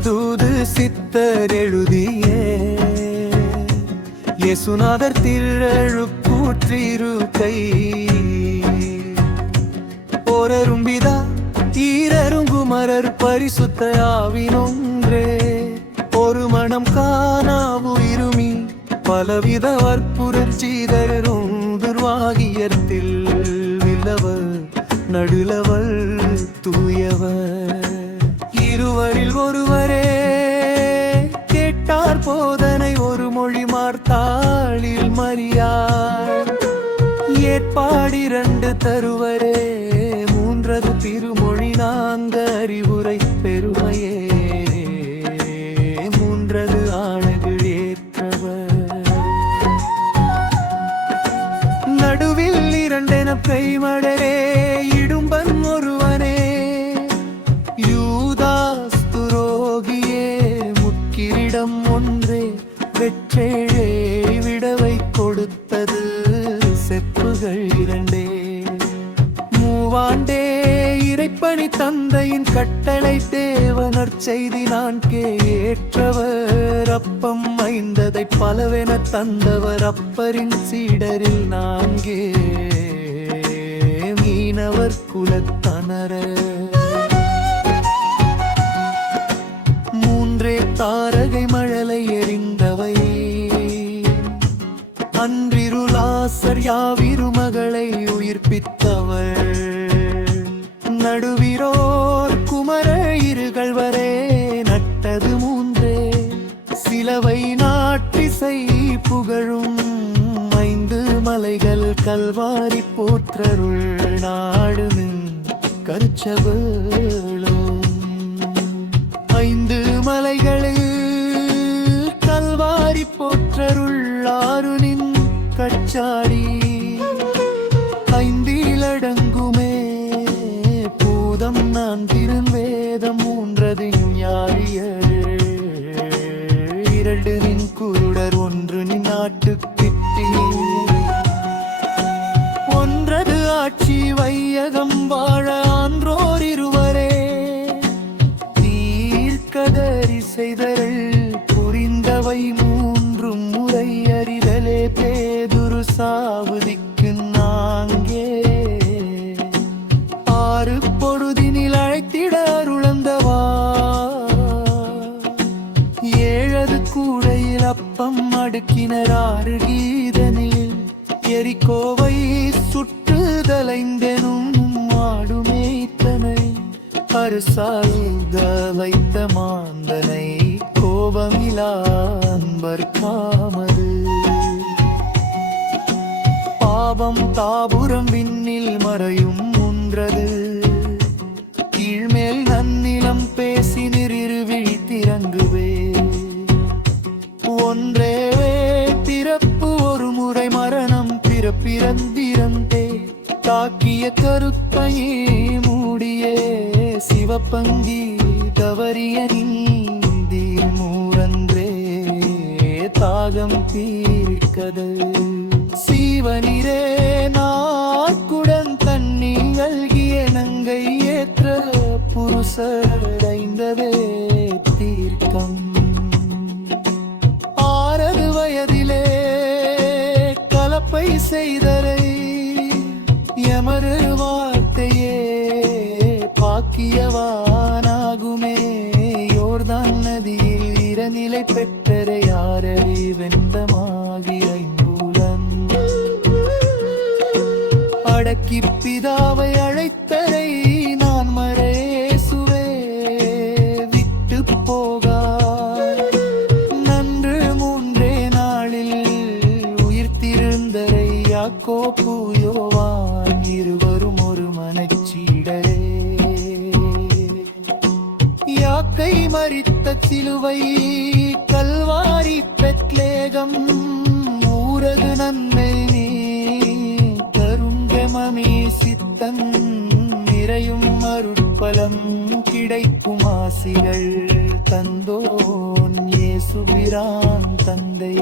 திருதூது சித்தர் எழுதியே இயேசுநாதர் திரழுக்கூற்றிருக்கை ஓரரும்பிதா ஈரருங்குமரர் பரிசுத்த ஆவினொன்றே ஒரு மனம் காணாவுயிருமி பலவித வற்புரட்சிதரும் துர்வாகியத்தில் வில்லவர் நடுலவர் தூயவர் இருவரில் ஒருவரே கேட்டார் போதனை ஒரு மொழி மார்த்தாளில் மரியார் ஏற்பாடிரண்டு தருவரே மூன்றது திருமொழி நாங்க அறிவுரை பெருமையே மூன்றது ஆணைகள் ஏற்றவர் நடுவில் இரண்டென பெய்மடரே இடும்பன் ஒருவனே யூதாஸ் துரோகியே முட்கிரிடம் ஒன்றே வெற்றேழே விடவை கொடுத்தது செப்புகள் இரண்டே மூவாண்டே இறைப்பணி தந்தையின் கட்டளை தேவனர் செய்தி நான் ஏற்றவர் அப்பம் ஐந்ததை பலவென தந்தவர் அப்பரின் சீடரில் நான்கே மீனவர் குலத்தனர மூன்றே தாரகை மழலை எறிந்தவை அன்றிருளாசர் யாவிரு மகளை உயிர்ப்பித்தவர் நடுவிரோர் குமர இருகள்வரே நட்டது மூன்றே சிலவை நாட்டிசை புகழும் ஐந்து மலைகள் கல்வாரி போற்றருள் நாடுமின் கருச்சவளும் ஐந்து மலைகளில் கல்வாரி போற்றருள் ஆருணின் கச்சாடி ஐந்திலடங்குமே பூதம் நான் திருவேதம் மூன்றது ஞாழியர் இரண்டு நின் குருடர் ஒன்று நின் நாட்டுக்கிட்டி ஒன்றது ஆட்சி வையகம் வாழ ஆன்றோர் இருவரே தீர்க்கதரி செய்தருள் புரிந்தவை மூன்றும் முறை அறிதலே பேதுரு சாவுதிக்கு நாங்கே ஆறு பொழுதினில் அழைத்திட அருளந்தவா ஏழது கூடையில் அப்பம் அடுக்கினர் ஆறு கீதனில் எரிக்கோவை சுற்றுதலைந்தெனும் ஆடுமேத்தனை அரசாயுத வைத்த மாந்தனை கோபமிலா அன்பர் காமது பாவம் தாபுரம் விண்ணில் மறையும் முன்றது கீழ்மேல் நன்னிலம் பேசி நிறிரு விழித்திறங்குவே ஒன்றே பிறப்பு ஒரு முறை மரணம் பிறப்பிறந்திறந்தே தாக்கிய கருத்தையே மூடியே சிவப்பங்கி தவறிய நீந்தி மூரன்றே தாகம் தீர்க்கது சீவனிரே நாக்குடன் தண்ணி அல்கிய நங்கை ஏற்ற புருஷடைந்ததே தீர்க்கம் ஆறது வயதிலே கலப்பை செய்தரை எமரு வார்த்தையே பாக்கியவானாகுமே யோர்தான் நதியில் இரநிலை பெற்றரை யாரறி வெந்தமாகி ஐம்பூலன் அடக்கி பிதாவை அழைத்தரை நான் மரேசுவே விட்டு போகா நன்று மூன்றே நாளில் உயிர்த்திருந்தரை யாக்கோப்பு யோவான் இருவரும் ஒரு மனச்சீடரே யாக்கை மரித்த சிலுவை கல்வாரி பெத்லேகம் ஊரது நன்மை நீ கருங்கமமே சித்தன் நிறையும் அருட்பலம் கிடைக்கும் ஆசிகள் தந்தோன் இயேசுபிரான் தந்தை